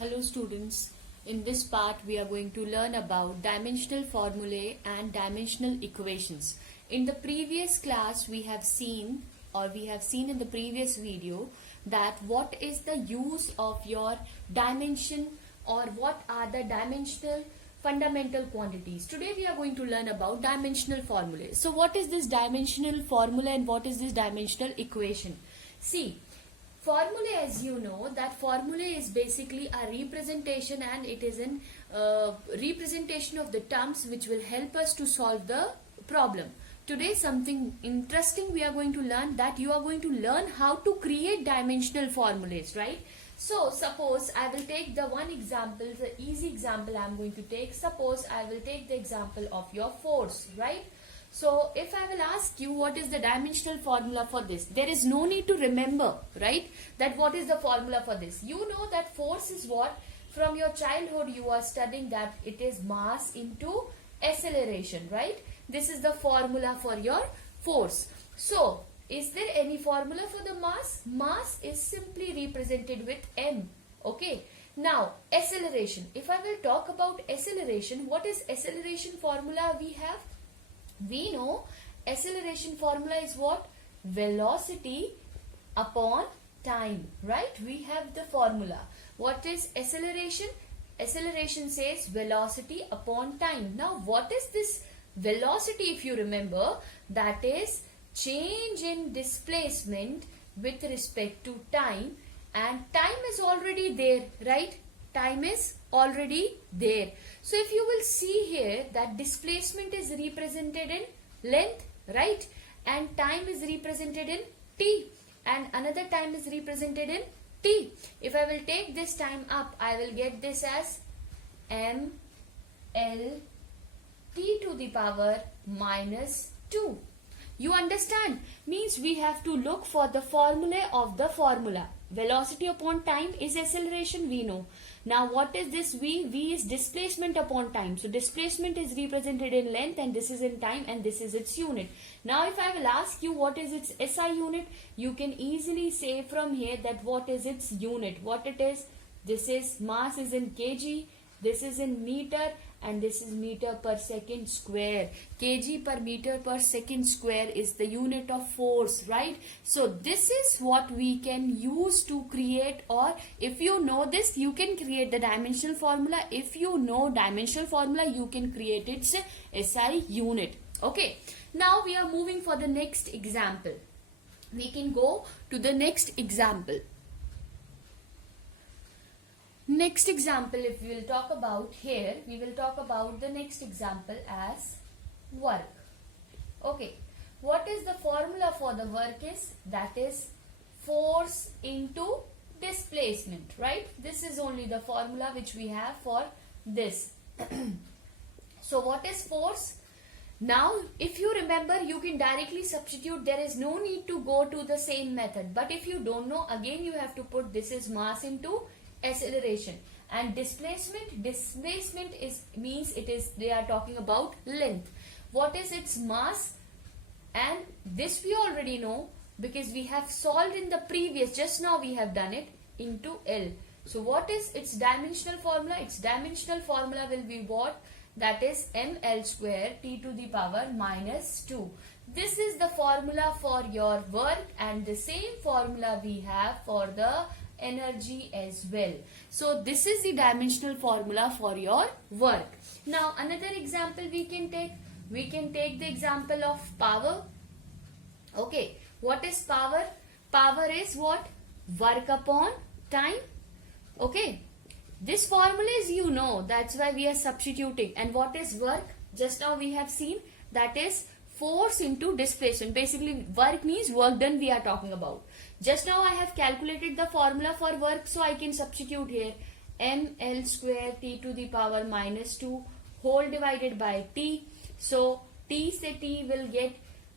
Hello students, in this part we are going to learn about dimensional formulae and dimensional equations. In the previous class we have seen in the previous video that what is the use of your dimension or what are the dimensional fundamental quantities. Today we are going to learn about dimensional formulae. So what is this dimensional formula and what is this dimensional equation? See, formula, as you know, that formula is basically a representation, and it is an representation of the terms which will help us to solve the problem. Today something interesting we are going to learn, that you are going to learn how to create dimensional formulas, right? So suppose I will take the one example, the easy example I am going to take. Suppose I will take the example of your force, right? So if I will ask you what is the dimensional formula for this, there is no need to remember, right, that what is the formula for this. You know that force is what? From your childhood you are studying that it is mass into acceleration, right? This is the formula for your force. So is there any formula for the mass? Mass is simply represented with m. Okay. Now acceleration. If I will talk about acceleration, what is acceleration formula we have? We know acceleration formula is what? Velocity upon time, right? We have the formula. What is acceleration? Acceleration says velocity upon time. Now what is this velocity? If you remember, that is change in displacement with respect to time, and time is already there, right? Time is already there. So if you will see here that displacement is represented in length, right? And time is represented in t, and another time is represented in t. If I will take this time up, I will get this as m l t to the power minus 2. You understand? Means we have to look for the formula of the formula. Velocity upon time is acceleration, we know. Now what is this v? V is displacement upon time. So displacement is represented in length, and this is in time, and this is its unit. Now if I will ask you what is its SI unit, you can easily say from here that what is its unit. What it is? This is mass is in kg, this is in meter, and this is meter per second square. Kg per meter per second square is the unit of force, right? So this is what we can use to create, or if you know this, you can create the dimensional formula. If you know dimensional formula, you can create its SI unit. Okay. Now we are moving for the next example. We can go to the next example. Next example, if we will talk about here, we will talk about the next example as work. Okay, what is the formula for the work is? That is force into displacement, right? This is only the formula which we have for this. So what is force? Now if you remember, you can directly substitute. There is no need to go to the same method. But if you don't know, again you have to put this is mass into acceleration, and displacement is means it is, they are talking about length. What is its mass? And this we already know because we have solved in the previous, just now we have done it, into L. So what is its dimensional formula? Its dimensional formula will be what? That is ml square t to the power minus 2. This is the formula for your work, and the same formula we have for the energy as well. So this is the dimensional formula for your work. Now another example we can take. We can take the example of power. Okay, what is power? Power is what? Work upon time. Okay, this formula is, you know, that's why we are substituting. And what is work? Just now we have seen that is force into displacement. Basically work means work done we are talking about. Just now I have calculated the formula for work, so I can substitute here ml square t to the power minus 2 whole divided by t. So t se t will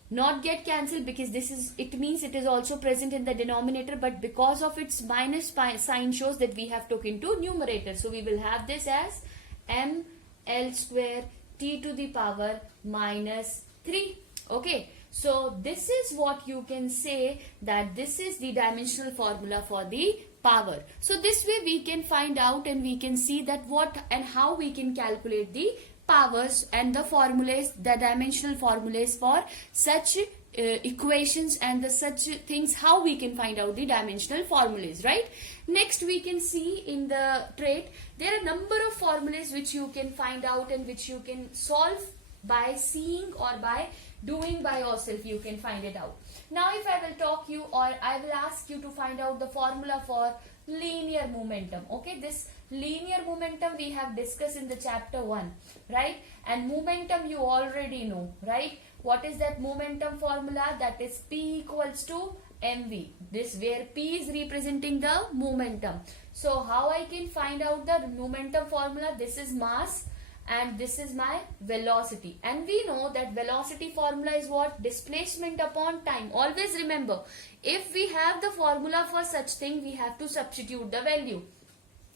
not get cancelled because this is, it means it is also present in the denominator, but because of its minus sign shows that we have took into numerator. So we will have this as ml square t to the power minus 3. Okay. So this is what you can say, that this is the dimensional formula for the power. So this way we can find out and we can see that what and how we can calculate the powers and the formulas, the dimensional formulas for such equations and the such things, how we can find out the dimensional formulas, right? Next we can see in the trait there are a number of formulas which you can find out and which you can solve by seeing or by doing by yourself. You can find it out. Now if I will talk you or I will ask you to find out the formula for linear momentum. Okay, this linear momentum we have discussed in the chapter 1, right? And momentum you already know, right? What is that momentum formula? That is P equals to mv. This where P is representing the momentum. So how I can find out the momentum formula? This is mass and this is my velocity, and we know that velocity formula is what? Displacement upon time. Always remember, if we have the formula for such thing, we have to substitute the value.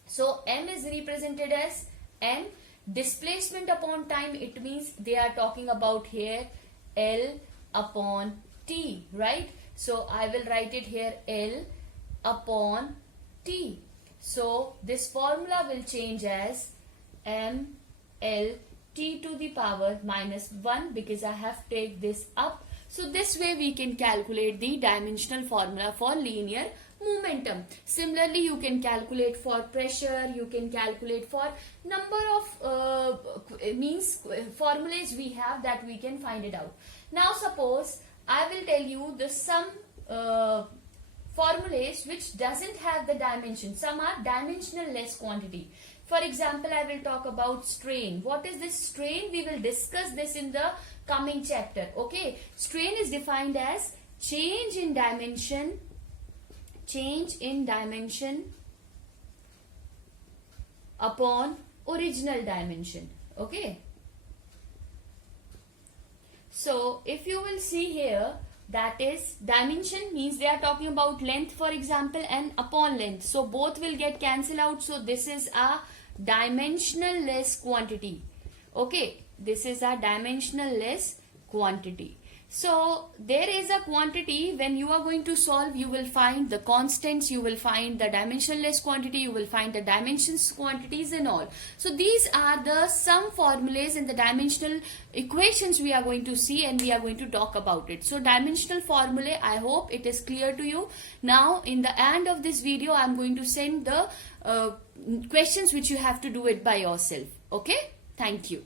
So m is represented as n. Displacement upon time, it means they are talking about here L upon T, right? So I will write it here L upon T. So this formula will change as m L T to the power minus 1, because I have take this up. So this way we can calculate the dimensional formula for linear momentum. Similarly, you can calculate for pressure, you can calculate for number of formulas we have that we can find it out. Now suppose I will tell you the some formulas which doesn't have the dimension. Some are dimensionless quantity. For example, I will talk about strain. What is this strain? We will discuss this in the coming chapter. Okay, strain is defined as change in dimension upon original dimension. Okay, so if you will see here, that is dimension means they are talking about length, for example, and upon length. So both will get cancelled out. So this is a dimensionless quantity. Okay, this is a dimensionless quantity. So there is a quantity, when you are going to solve, you will find the constants, you will find the dimensionless quantity, you will find the dimensions quantities and all. So these are the some formulas in the dimensional equations we are going to see, and we are going to talk about it. So dimensional formulae, I hope it is clear to you. Now in the end of this video, I am going to send the questions which you have to do it by yourself. Okay, thank you.